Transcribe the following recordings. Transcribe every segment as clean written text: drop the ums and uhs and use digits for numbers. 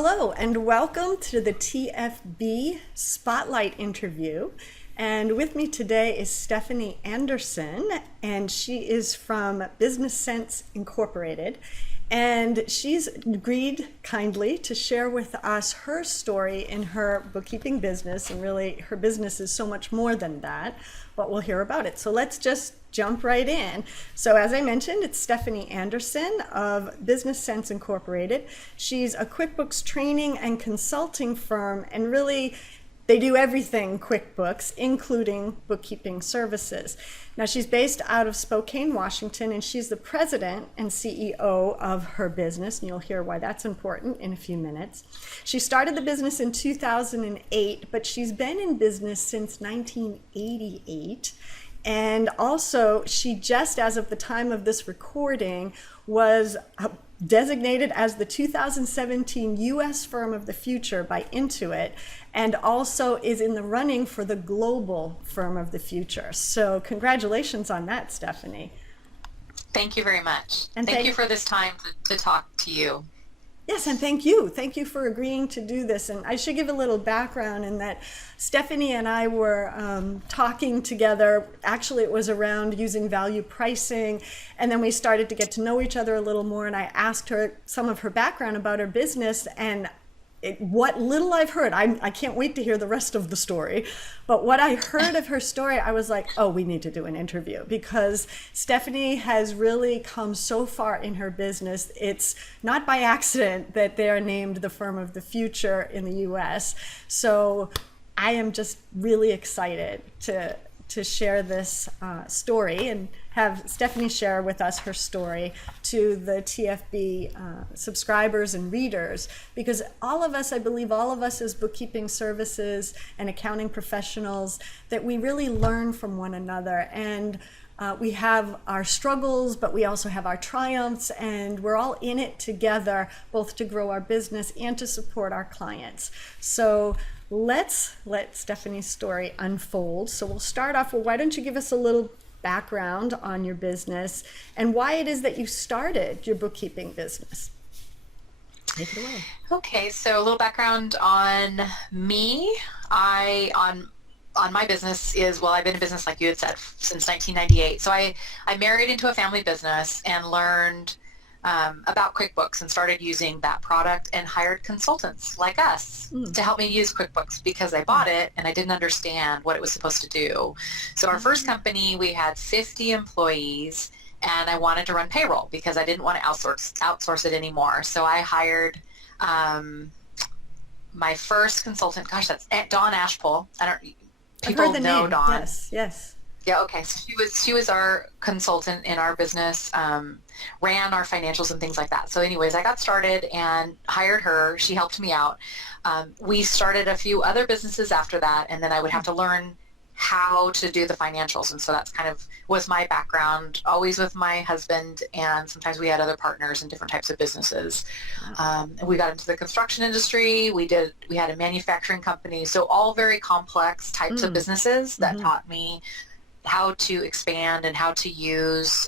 Hello and welcome to the TFB Spotlight interview. And with me today is Steffanie Anderson, and she is from Business Sense Incorporated. And she's agreed kindly to share with us her story in her bookkeeping business. And really, her business is so much more than that, but we'll hear about it. So let's just jump right in. So as I mentioned, it's Steffanie Anderson of Business Sense Incorporated. She's a QuickBooks training and consulting firm, and really they do everything QuickBooks, including bookkeeping services. Now, she's based out of Spokane, Washington, and she's the president and CEO of her business, and you'll hear why that's important in a few minutes. She started the business in 2008, but she's been in business since 1988. And also, she just, as of the time of this recording, was designated as the 2017 U.S. Firm of the Future by Intuit, and also is in the running for the Global Firm of the Future. So congratulations on that, Steffanie. Thank you very much. And thank you for this time to talk to you. Yes, and thank you. Thank you for agreeing to do this. And I should give a little background in that Steffanie and I were talking together. Actually, it was around using value pricing. And then we started to get to know each other a little more. And I asked her some of her background about her business. And what little I've heard, I can't wait to hear the rest of the story, but what I heard of her story, I was like, oh, we need to do an interview, because Steffanie has really come so far in her business. It's not by accident that they are named the firm of the future in the US. So I am just really excited to share this story and have Steffanie share with us her story to the TFB subscribers and readers, because all of us, I believe all of us as bookkeeping services and accounting professionals, that we really learn from one another. And we have our struggles, but we also have our triumphs, and we're all in it together, both to grow our business and to support our clients. So let's let Steffanie's story unfold. So we'll start off, well, why don't you give us a little background on your business and why it is that you started your bookkeeping business? Take it away. Okay, so a little background on me. On my business is, well, I've been in business, like you had said, since 1998. So I married into a family business and learned about QuickBooks and started using that product and hired consultants like us to help me use QuickBooks, because I bought it and I didn't understand what it was supposed to do. So our first company, we had 50 employees, and I wanted to run payroll because I didn't want to outsource it anymore. So I hired my first consultant. Gosh, that's Dawn Ashpole. People know name. Dawn. Yes. Yeah, okay. So she was our consultant in our business, ran our financials and things like that. So anyways, I got started and hired her. She helped me out. We started a few other businesses after that, and then I would have to learn how to do the financials. And so that's kind of was my background, always with my husband, and sometimes we had other partners in different types of businesses. We got into the construction industry. We had a manufacturing company. So all very complex types of businesses that taught me how to expand and how to use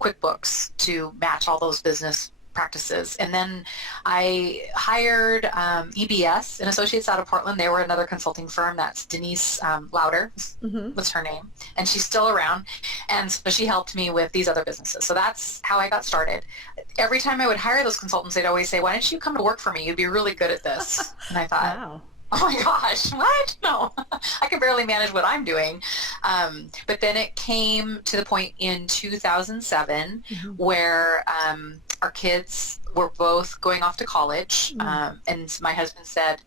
QuickBooks to match all those business practices. And then I hired EBS and Associates out of Portland. They were another consulting firm. That's Denise Louder was her name, and she's still around. And so she helped me with these other businesses. So that's how I got started. Every time I would hire those consultants, they'd always say, why don't you come to work for me? You'd be really good at this. And I thought, wow. Oh my gosh, what? No, I can barely manage what I'm doing. But then it came to the point in 2007 where our kids were both going off to college, and my husband said,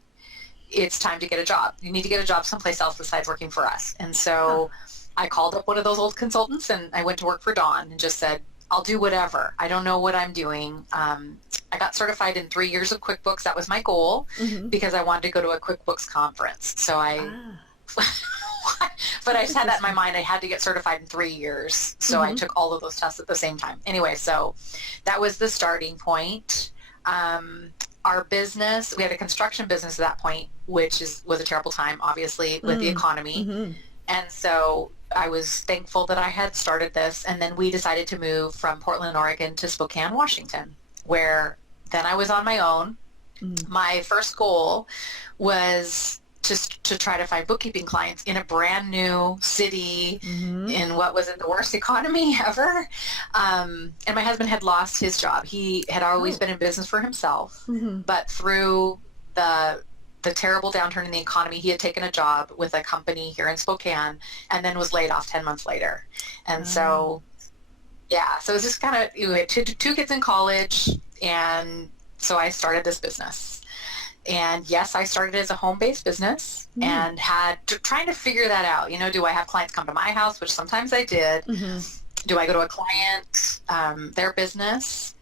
it's time to get a job. You need to get a job someplace else besides working for us. And so I called up one of those old consultants, and I went to work for Dawn and just said, I'll do whatever. I don't know what I'm doing. I got certified in 3 years of QuickBooks. That was my goal because I wanted to go to a QuickBooks conference. So but I just had that in my mind. I had to get certified in 3 years. So I took all of those tests at the same time. Anyway, so that was the starting point. Our business, we had a construction business at that point, which was a terrible time, obviously, with the economy. And so I was thankful that I had started this. And then we decided to move from Portland, Oregon to Spokane, Washington, where then I was on my own. My first goal was just to try to find bookkeeping clients in a brand new city in what was the worst economy ever. And my husband had lost his job. He had always been in business for himself, but through the terrible downturn in the economy, he had taken a job with a company here in Spokane and then was laid off 10 months later. And so, yeah, so it was just kind of, we had two kids in college, and so I started this business. And yes, I started as a home-based business and trying to figure that out. You know, do I have clients come to my house, which sometimes I did? Do I go to a client, their business?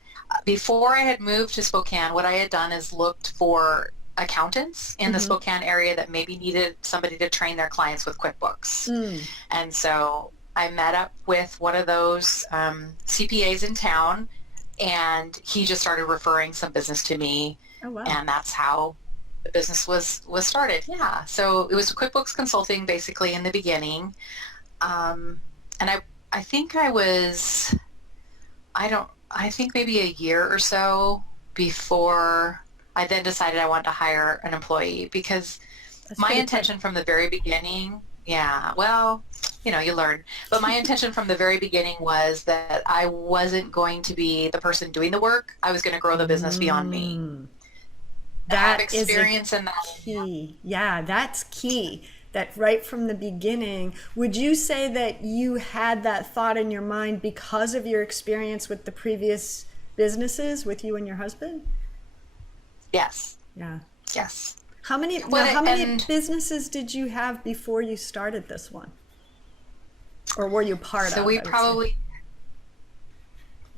Before I had moved to Spokane, what I had done is looked for accountants in the Spokane area that maybe needed somebody to train their clients with QuickBooks. And so I met up with one of those CPAs in town, and he just started referring some business to me. Oh, wow. And that's how the business was started. Yeah. So it was QuickBooks Consulting basically in the beginning. And I think I think maybe a year or so before I then decided I wanted to hire an employee, because my intention from the very beginning, well, you know, you learn. But my intention from the very beginning was that I wasn't going to be the person doing the work. I was going to grow the business beyond me. That is experience in that. Key. Yeah, that's key. That right from the beginning. Would you say that you had that thought in your mind because of your experience with the previous businesses with you and your husband? Yes. Yeah. Yes. How many businesses did you have before you started this one? Or were you part of? So we probably,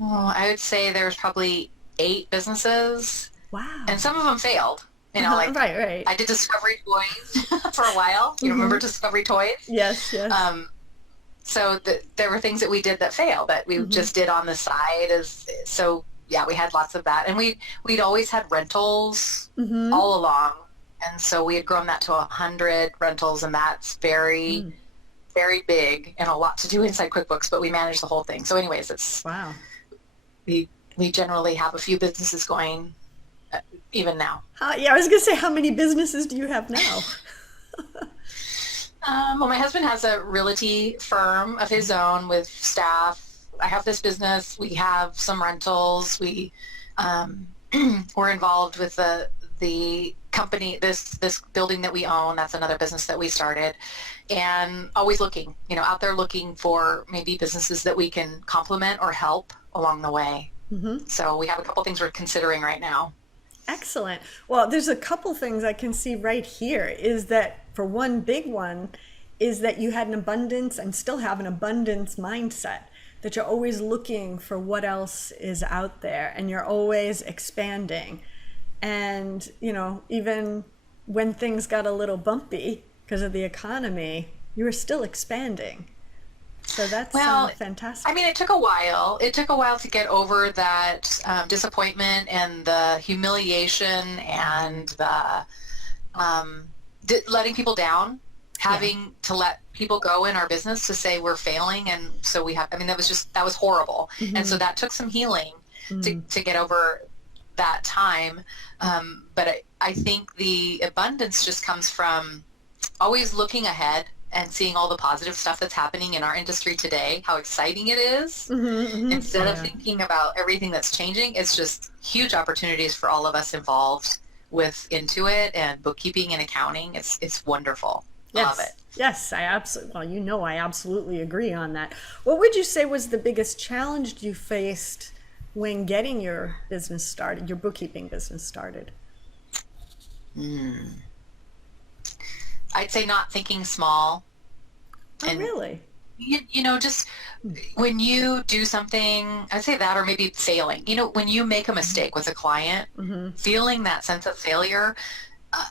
I would say there's probably 8 businesses. Wow. And some of them failed. You know, like right. I did Discovery Toys for a while. You remember Discovery Toys? Yes, yes. So there were things that we did that failed that we just did on the side. So yeah, we had lots of that. And we'd always had rentals all along. And so we had grown that to 100 rentals, and that's very, very big and a lot to do inside QuickBooks, but we managed the whole thing. So anyways, it's, wow. We generally have a few businesses going even now. Yeah, I was going to say, how many businesses do you have now? Well, my husband has a realty firm of his own with staff. I have this business. We have some rentals. We're involved with the company, this building that we own. That's another business that we started, and always looking, you know, out there looking for maybe businesses that we can complement or help along the way. So we have a couple things we're considering right now. Excellent. Well, there's a couple things I can see right here. Is that, for one big one, is that you had an abundance and still have an abundance mindset, that you're always looking for what else is out there and you're always expanding. And, you know, even when things got a little bumpy because of the economy, you were still expanding. So that's fantastic. I mean, it took a while. It took a while to get over that disappointment and the humiliation and the letting people down, having to let people go in our business to say we're failing. And so that was horrible. And so that took some healing to get over that time. But I think the abundance just comes from always looking ahead and seeing all the positive stuff that's happening in our industry today, how exciting it is. Instead of thinking about everything that's changing, it's just huge opportunities for all of us involved with Intuit and bookkeeping and accounting. It's wonderful. Yes. Love it. Yes, I absolutely agree on that. What would you say was the biggest challenge you faced when getting your business started, your bookkeeping business started? I'd say not thinking small. Oh, really? You know, just when you do something, I'd say that, or maybe failing. You know, when you make a mistake with a client, feeling that sense of failure,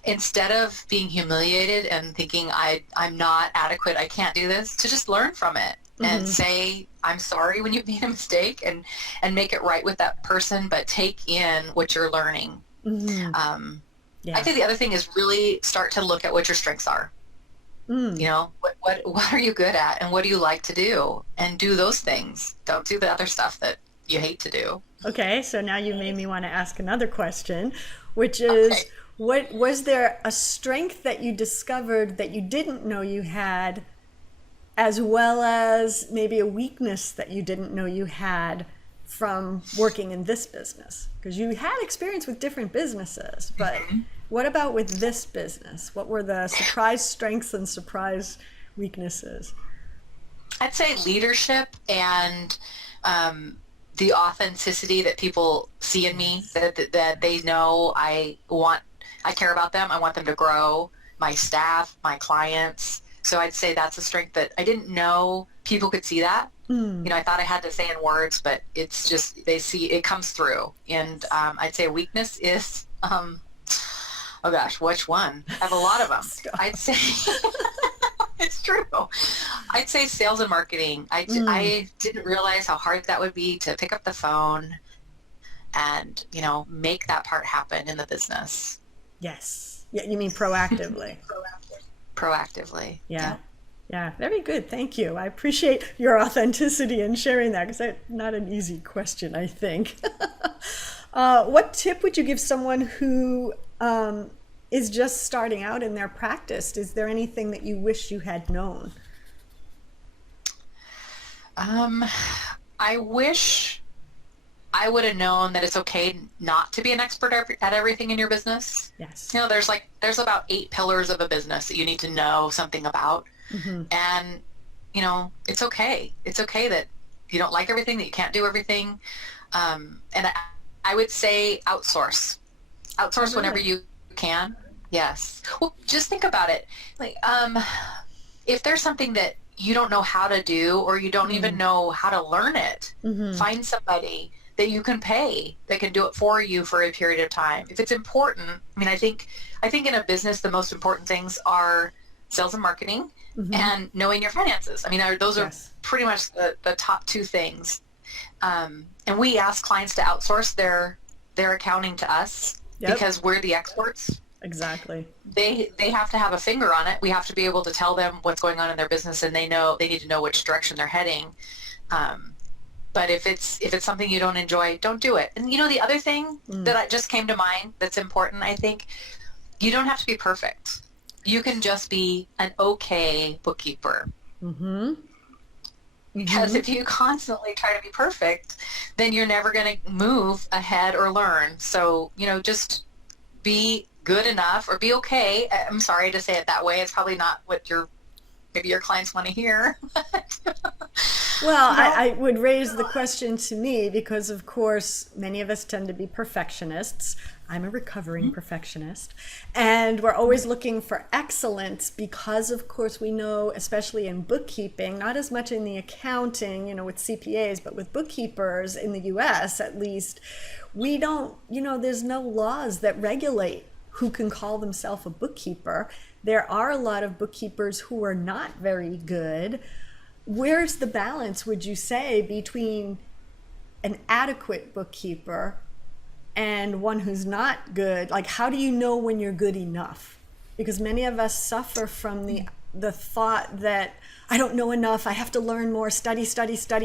instead of being humiliated and thinking I'm not adequate, I can't do this, to just learn from it and say, I'm sorry when you made a mistake, and make it right with that person, but take in what you're learning. I think the other thing is really start to look at what your strengths are. You know, what are you good at, and what do you like to do, and do those things. Don't do the other stuff that you hate to do. Okay, so now you made me want to ask another question. which is, Okay. what was there a strength that you discovered that you didn't know you had, as well as maybe a weakness that you didn't know you had from working in this business? Because you had experience with different businesses, but what about with this business? What were the surprise strengths and surprise weaknesses? I'd say leadership and the authenticity that people see in me, that they know I care about them. I want them to grow, my staff, my clients. So I'd say that's a strength that I didn't know people could see that. I thought I had to say in words, but it's just, they see, it comes through. And I'd say a weakness is, oh gosh, which one? I have a lot of them. Stop. I'd say, it's true. I'd say sales and marketing. I didn't realize how hard that would be to pick up the phone and, make that part happen in the business. Yes. Yeah, you mean proactively. Proactively. Yeah. Yeah, very good. Thank you. I appreciate your authenticity in sharing that, because that's not an easy question, I think. What tip would you give someone who is just starting out in their practice? Is there anything that you wish you had known? I wish I would have known that it's okay not to be an expert at everything in your business. Yes. There's about 8 pillars of a business that you need to know something about. And, it's okay. It's okay that you don't like everything, that you can't do everything. And I would say outsource. Outsource whenever you can. Yes. Well, just think about it. Like, if there's something that you don't know how to do, or you don't even know how to learn it, find somebody that you can pay that can do it for you for a period of time. If it's important, I think in a business, the most important things are sales and marketing and knowing your finances. Those are pretty much the top 2 things. And we ask clients to outsource their accounting to us because we're the experts. Exactly. They have to have a finger on it. We have to be able to tell them what's going on in their business, and they need to know which direction they're heading. But if it's something you don't enjoy, don't do it. And the other thing that just came to mind that's important, I think, you don't have to be perfect. You can just be an okay bookkeeper. Because if you constantly try to be perfect, then you're never going to move ahead or learn. So, just be good enough, or be okay. I'm sorry to say it that way. It's probably not what maybe your clients want to hear. Well, I would raise the question to me because, of course, many of us tend to be perfectionists. I'm a recovering perfectionist. And we're always looking for excellence because, of course, we know, especially in bookkeeping, not as much in the accounting, with CPAs, but with bookkeepers in the US at least, we don't, there's no laws that regulate who can call themselves a bookkeeper. There are a lot of bookkeepers who are not very good. Where's the balance, would you say, between an adequate bookkeeper and one who's not good? Like, how do you know when you're good enough? Because many of us suffer from the thought that I don't know enough, I have to learn more, study,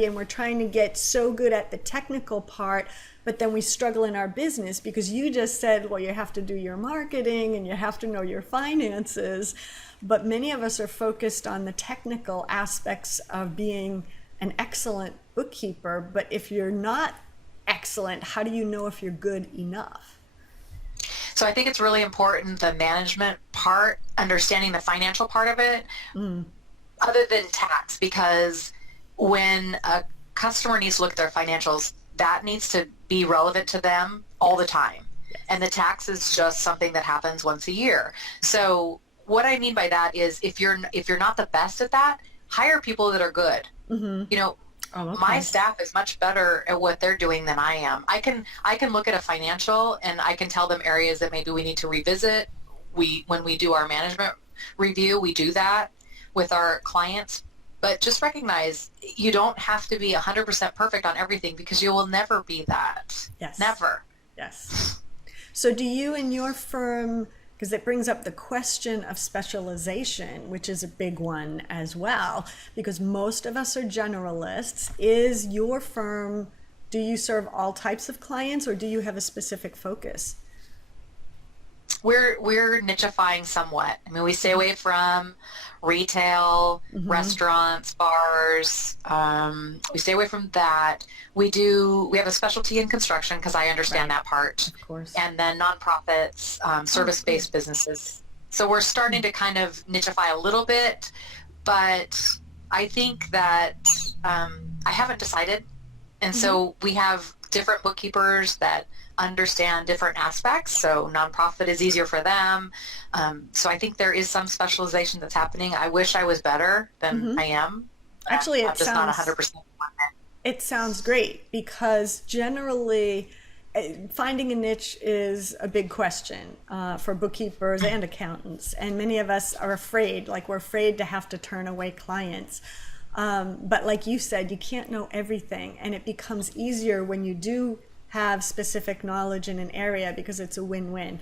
and we're trying to get so good at the technical part, but then we struggle in our business because you just said, well, you have to do your marketing and you have to know your finances. But many of us are focused on the technical aspects of being an excellent bookkeeper. But if you're not excellent, how do you know if you're good enough? So I think it's really important, the management part, understanding the financial part of it, other than tax, because when a customer needs to look at their financials, that needs to be relevant to them all the time. And the tax is just something that happens once a year. So what I mean by that is if you're not the best at that, hire people that are good. My staff is much better at what they're doing than I am. I can look at a financial and I can tell them areas that maybe we need to revisit. When we do our management review, we do that with our clients. But just recognize you don't have to be 100% perfect on everything, because you will never be that. Yes. Never. Yes. So do you and your firm, because it brings up the question of specialization, which is a big one as well, because most of us are generalists. Is your firm, do you serve all types of clients, or do you have a specific focus? we're nichifying somewhat. I mean, we stay away from retail, restaurants, bars. We stay away from that. We have a specialty in construction because I understand that part. Of course. And then nonprofits, service-based businesses. So we're starting to kind of nichify a little bit, but I think that I haven't decided. And so we have different bookkeepers that understand different aspects. So nonprofit is easier for them. So I think there is some specialization that's happening. I wish I was better than I am. Actually, I'm just not 100%. It sounds great, because generally finding a niche is a big question for bookkeepers and accountants. And many of us are afraid, like we're afraid to have to turn away clients. But like you said, you can't know everything, and it becomes easier when you do have specific knowledge in an area, because it's a win-win.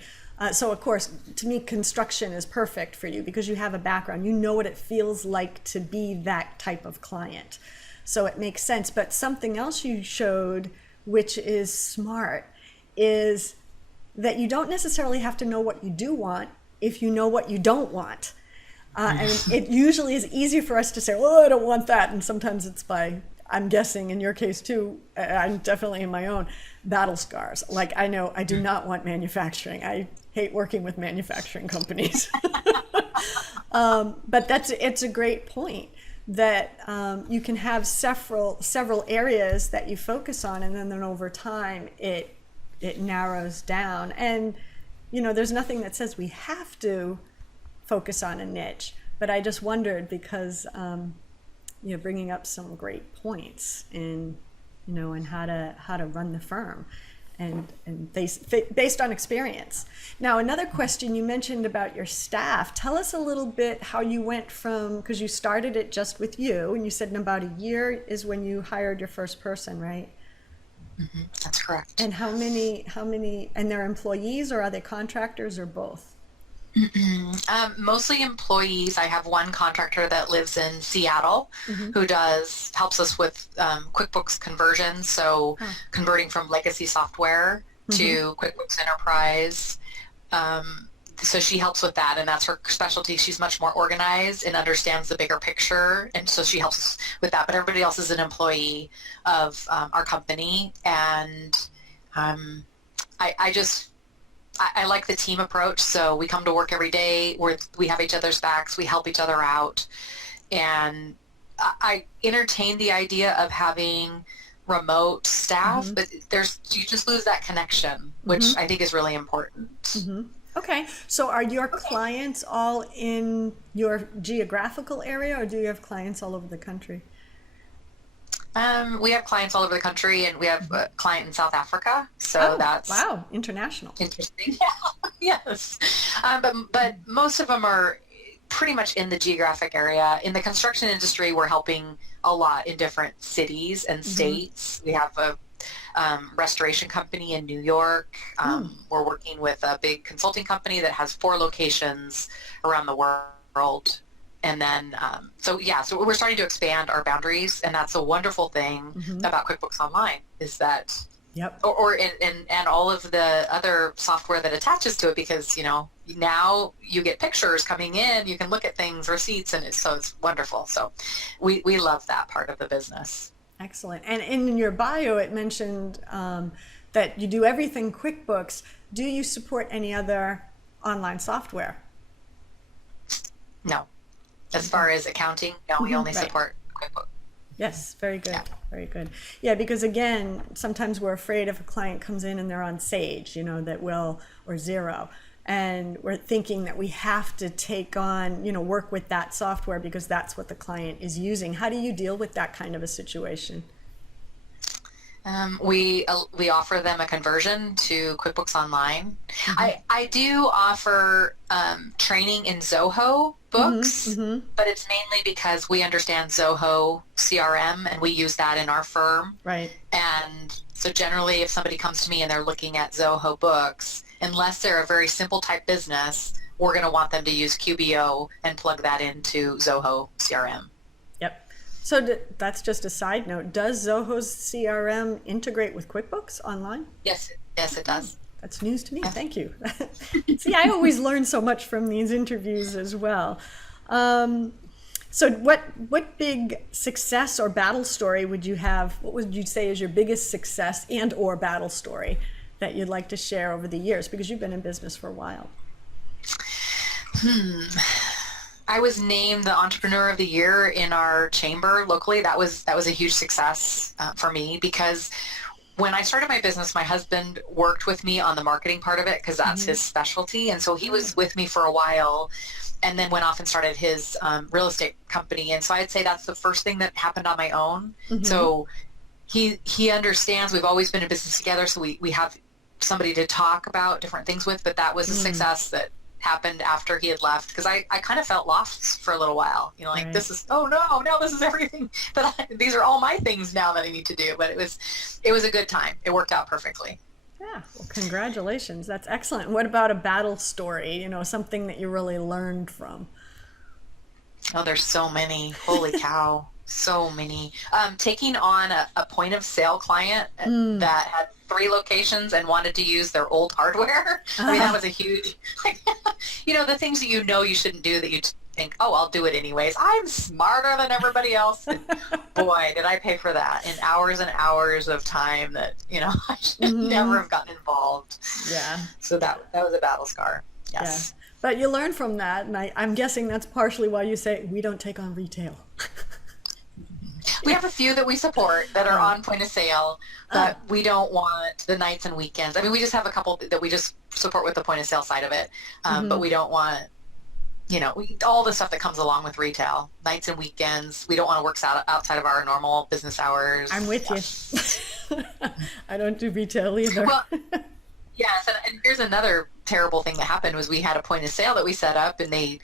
So of course, to me, construction is perfect for you because you have a background. You know what it feels like to be that type of client. So it makes sense. But something else you showed, which is smart, is that you don't necessarily have to know what you do want if you know what you don't want. And it usually is easy for us to say, oh, I don't want that. And sometimes it's by, I'm guessing in your case too, I'm definitely in my own, battle scars. Like, I know I do not want manufacturing. I hate working with manufacturing companies. But it's a great point that you can have several areas that you focus on, and then over time it narrows down. And there's nothing that says we have to focus on a niche, but I just wondered, because you're bringing up some great points in how to run the firm, and based on experience. Now, another question you mentioned about your staff. Tell us a little bit how you went from, because you started it just with you, and you said in about a year is when you hired your first person, right? That's correct. And how many, and they're employees, or are they contractors, or both? Mostly employees. I have one contractor that lives in Seattle who helps us with QuickBooks conversions, so converting from legacy software to QuickBooks Enterprise. So she helps with that, and that's her specialty. She's much more organized and understands the bigger picture, and so she helps us with that. But everybody else is an employee of our company, and I like the team approach. So we come to work every day, we have each other's backs, we help each other out. And I entertain the idea of having remote staff, but you just lose that connection, which I think is really important. Okay. So are your clients all in your geographical area, or do you have clients all over the country? We have clients all over the country, and we have a client in South Africa. So that's international. Interesting. Yeah. Yes. But most of them are pretty much in the geographic area. In the construction industry, we're helping a lot in different cities and states. We have a restoration company in New York. We're working with a big consulting company that has 4 locations around the world. And then, so we're starting to expand our boundaries, and that's a wonderful thing about QuickBooks Online, is that, and all of the other software that attaches to it, because, now you get pictures coming in, you can look at things, receipts, and it's wonderful. So we love that part of the business. Excellent. And in your bio, it mentioned that you do everything QuickBooks. Do you support any other online software? No. As far as accounting, no, we only support QuickBooks. Yes, very good, very good. Yeah, because again, sometimes we're afraid if a client comes in and they're on Sage, or Xero, and we're thinking that we have to take on, work with that software because that's what the client is using. How do you deal with that kind of a situation? We offer them a conversion to QuickBooks Online. I do offer training in Zoho books, but it's mainly because we understand Zoho CRM, and we use that in our firm. Right. And so generally, if somebody comes to me and they're looking at Zoho books, unless they're a very simple type business, we're going to want them to use QBO and plug that into Zoho CRM. Yep. So that's just a side note. Does Zoho's CRM integrate with QuickBooks Online? Yes, it does. That's news to me. Thank you. See, I always learn so much from these interviews as well. So what big success or battle story would you have? What would you say is your biggest success and or battle story that you'd like to share over the years? Because you've been in business for a while. I was named the Entrepreneur of the Year in our chamber locally. That was a huge success for me, because when I started my business, my husband worked with me on the marketing part of it because that's his specialty. And so he was with me for a while and then went off and started his real estate company. And so I'd say that's the first thing that happened on my own. So he understands we've always been in business together. So we have somebody to talk about different things with, but that was a success that happened after he had left, because I kind of felt lost for a little while, you know, like this is, oh no, now this is everything these are all my things now that I need to do. But it was a good time. It worked out perfectly. Yeah, well, congratulations. That's excellent. What about a battle story, you know, something that you really learned from? Oh, there's so many. Holy cow. So many. Taking on a point of sale client that had 3 locations and wanted to use their old hardware. I mean, that was a huge, you know, the things that you shouldn't do that you think, oh, I'll do it anyways. I'm smarter than everybody else. And boy, did I pay for that in hours and hours of time that, you know, I should never have gotten involved. Yeah. So that was a battle scar. Yes. Yeah. But you learn from that, and I'm guessing that's partially why you say we don't take on retail. We have a few that we support that are on point of sale, but we don't want the nights and weekends. I mean, we just have a couple that we just support with the point of sale side of it, but we don't want, you know, all the stuff that comes along with retail, nights and weekends. We don't want to work outside of our normal business hours. I'm with you. I don't do retail either. Well, yes, and here's another terrible thing that happened was we had a point of sale that we set up, and they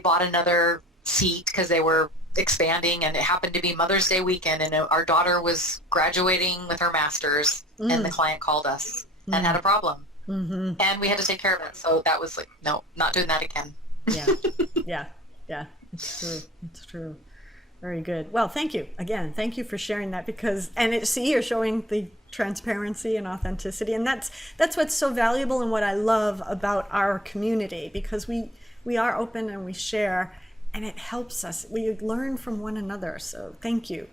bought another seat because they were expanding, and it happened to be Mother's Day weekend, and our daughter was graduating with her master's, and the client called us and had a problem, and we had to take care of it. So that was like, no, not doing that again. Yeah. It's true. Very good. Well, thank you again. Thank you for sharing that, because you're showing the transparency and authenticity, and that's what's so valuable and what I love about our community, because we are open and we share. And it helps us. We learn from one another. So thank you.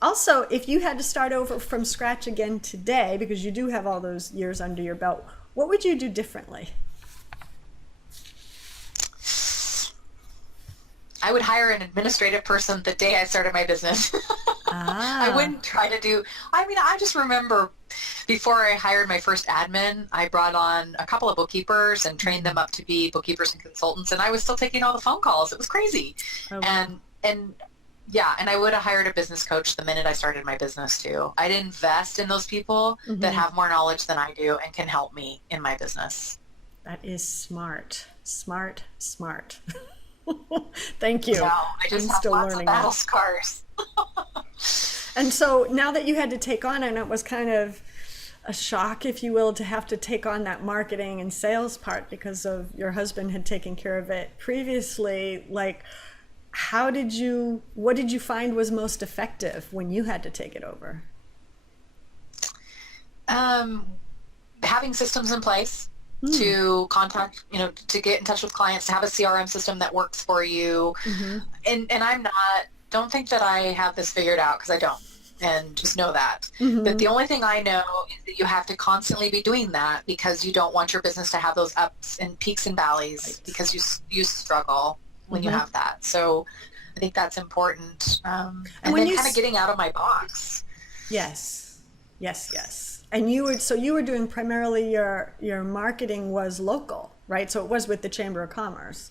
Also, if you had to start over from scratch again today, because you do have all those years under your belt, what would you do differently? I would hire an administrative person the day I started my business. I wouldn't try to do, I just remember before I hired my first admin, I brought on a couple of bookkeepers and trained them up to be bookkeepers and consultants, and I was still taking all the phone calls. It was crazy. And I would have hired a business coach the minute I started my business too. I'd invest in those people that have more knowledge than I do and can help me in my business. That is smart. Thank you. No, I just have still lots learning of battle scars. And so now that you had to take on, and it was kind of a shock, if you will, to have to take on that marketing and sales part because of your husband had taken care of it previously, like what did you find was most effective when you had to take it over? Having systems in place to contact, to get in touch with clients, to have a CRM system that works for you. And don't think that I have this figured out, because I don't. And just know that. But the only thing I know is that you have to constantly be doing that, because you don't want your business to have those ups and peaks and valleys, because you struggle when you have that. So I think that's important. And then kind of getting out of my box. Yes. And you were doing primarily your marketing was local, right? So it was with the Chamber of Commerce.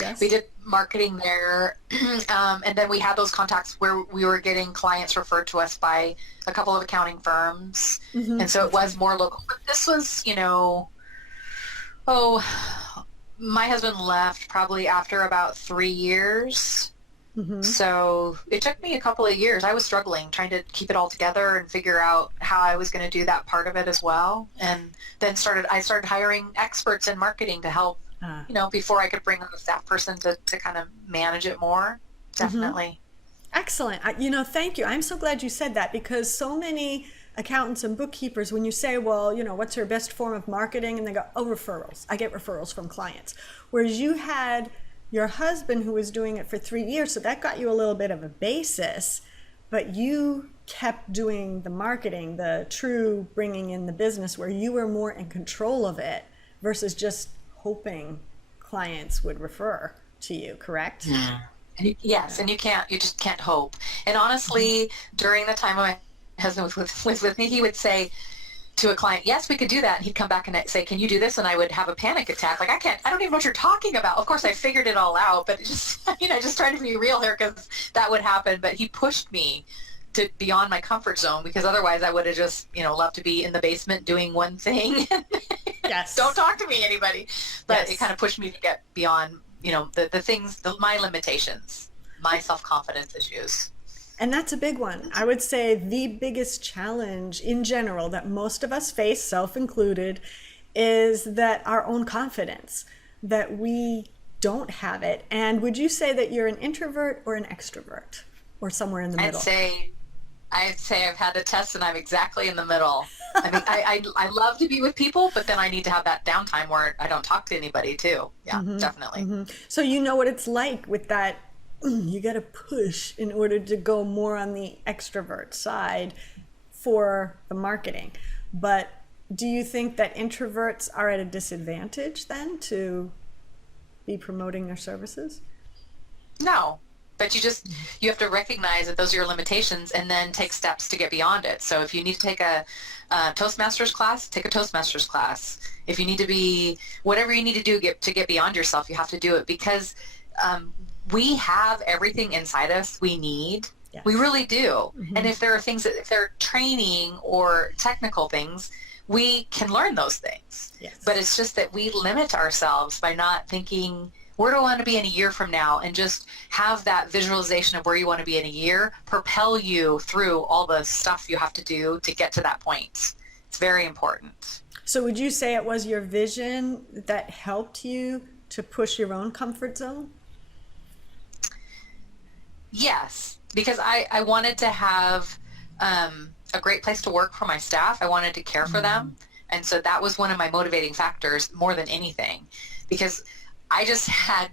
Yes. We did marketing there, and then we had those contacts where we were getting clients referred to us by a couple of accounting firms, and so it was more local. But this was, my husband left probably after about 3 years, so it took me a couple of years. I was struggling, trying to keep it all together and figure out how I was going to do that part of it as well, and then I started hiring experts in marketing to help. Before I could bring on a staff person to kind of manage it more. Definitely. Excellent. Thank you. I'm so glad you said that, because so many accountants and bookkeepers, when you say, well, what's your best form of marketing? And they go, oh, referrals. I get referrals from clients. Whereas you had your husband who was doing it for 3 years, so that got you a little bit of a basis, but you kept doing the marketing, the true bringing in the business, where you were more in control of it versus just hoping clients would refer to you, correct? Yeah. Yes, and you just can't hope. And honestly, during the time my husband was with me, he would say to a client, yes, we could do that. And he'd come back and say, can you do this? And I would have a panic attack. Like, I don't even know what you're talking about. Of course, I figured it all out, but just trying to be real here because that would happen. But he pushed me to beyond my comfort zone because otherwise I would have just, loved to be in the basement doing one thing. Yes. Don't talk to me, anybody. But Yes. It kind of pushed me to get beyond, the things, my limitations, my self-confidence issues. And that's a big one. I would say the biggest challenge in general that most of us face, self included, is that our own confidence, that we don't have it. And would you say that you're an introvert or an extrovert or somewhere in the middle? I'd say I've had the test and I'm exactly in the middle. I mean, I love to be with people, but then I need to have that downtime where I don't talk to anybody too. Yeah, definitely. Mm-hmm. So you know what it's like with that. You got to push in order to go more on the extrovert side for the marketing. But do you think that introverts are at a disadvantage then to be promoting their services? No, but you have to recognize that those are your limitations and then take steps to get beyond it. So if you need to take a Toastmasters class, take a Toastmasters class. If you need to be, whatever you need to do to get beyond yourself, you have to do it because we have everything inside us we need. Yes. We really do. Mm-hmm. And if there are things, if they're training or technical things, we can learn those things. Yes. But it's just that we limit ourselves by not thinking, where do I want to be in a year from now? And just have that visualization of where you want to be in a year propel you through all the stuff you have to do to get to that point. It's very important. So would you say it was your vision that helped you to push your own comfort zone? Yes, because I wanted to have a great place to work for my staff. I wanted to care for them. And so that was one of my motivating factors more than anything. Because I just had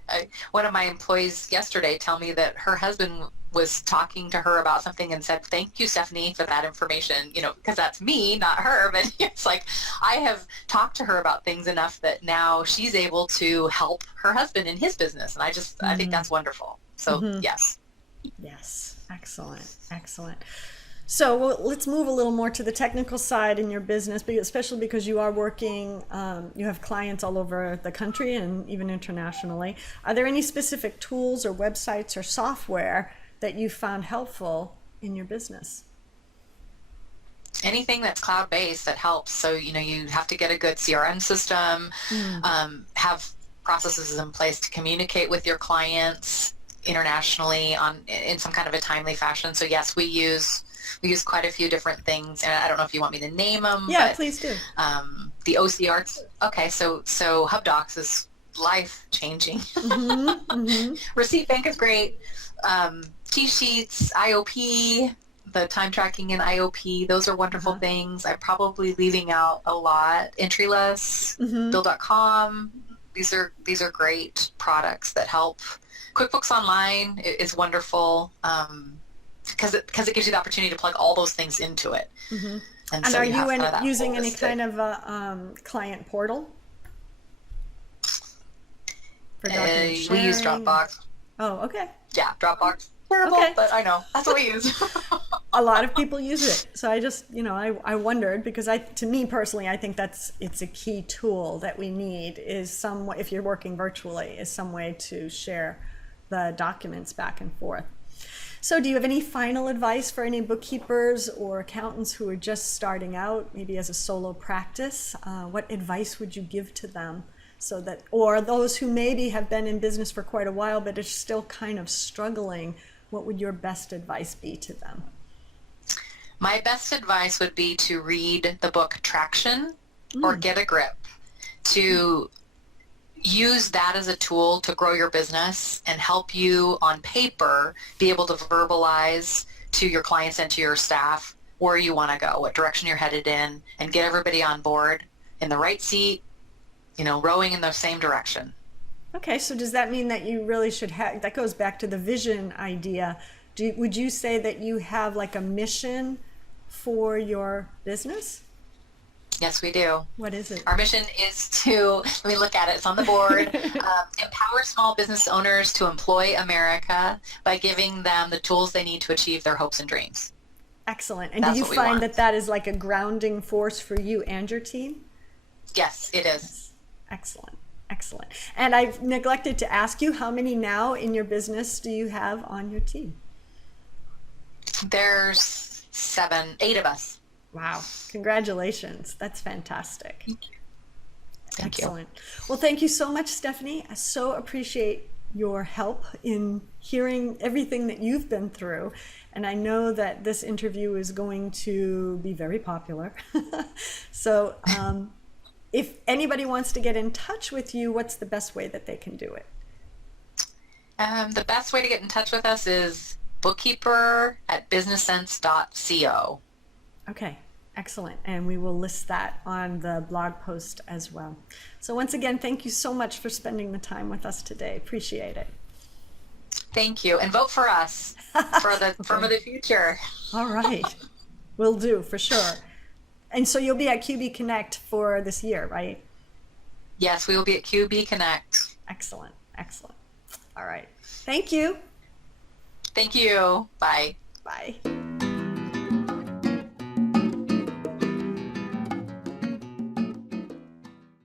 one of my employees yesterday tell me that her husband was talking to her about something and said, thank you, Steffanie, for that information, because that's me, not her. But it's like I have talked to her about things enough that now she's able to help her husband in his business. And I think that's wonderful. So, yes. Yes. Excellent. Excellent. So let's move a little more to the technical side in your business, especially because you are working, you have clients all over the country and even internationally. Are there any specific tools or websites or software that you found helpful in your business? Anything that's cloud-based that helps. So, you have to get a good CRM system, have processes in place to communicate with your clients internationally in some kind of a timely fashion. So yes, we use quite a few different things, and I don't know if you want me to name them. Yeah, but, please do. The OCRs. Okay, so HubDocs is life-changing. Receipt Bank is great. T-Sheets, IOP, the time tracking in IOP, those are wonderful things. I'm probably leaving out a lot. Entryless, Bill.com. These are great products that help. QuickBooks Online is wonderful because it gives you the opportunity to plug all those things into it. And so are you using any listed. kind of client portal? For document We sharing? use Dropbox. Oh, okay. Yeah, Dropbox. Terrible, Okay. but I know. That's what we use. A lot of people use it. So I just, I wondered because to me personally, I think it's a key tool that we need is some way, if you're working virtually, is some way to share the documents back and forth. So do you have any final advice for any bookkeepers or accountants who are just starting out, maybe as a solo practice? What advice would you give to them or those who maybe have been in business for quite a while but are still kind of struggling? What would your best advice be to them? My best advice would be to read the book Traction or Get a Grip, to use that as a tool to grow your business and help you on paper be able to verbalize to your clients and to your staff where you want to go, what direction you're headed in, and get everybody on board in the right seat, rowing in the same direction. Okay, so does that mean that you really should have, that goes back to the vision idea. Would you say that you have like a mission for your business? Yes, we do. What is it? Our mission is to, let me look at it, it's on the board, empower small business owners to employ America by giving them the tools they need to achieve their hopes and dreams. Excellent. And That's do you what we find want. that that is like a grounding force for you and your team? Yes, it is. Excellent. Excellent. And I've neglected to ask you, how many now in your business do you have on your team? There's 8 of us. Wow. Congratulations. That's fantastic. Thank you. Excellent. Well, thank you so much, Steffanie. I so appreciate your help in hearing everything that you've been through. And I know that this interview is going to be very popular. So if anybody wants to get in touch with you, what's the best way that they can do it? The best way to get in touch with us is bookkeeper@businesssense.co. Okay, excellent. And we will list that on the blog post as well. So once again, thank you so much for spending the time with us today. Appreciate it. Thank you. And vote for us for the firm of the future. All right. Will do, for sure. And so you'll be at QB Connect for this year, right? Yes, we will be at QB Connect. Excellent. Excellent. All right. Thank you. Thank you. Bye. Bye.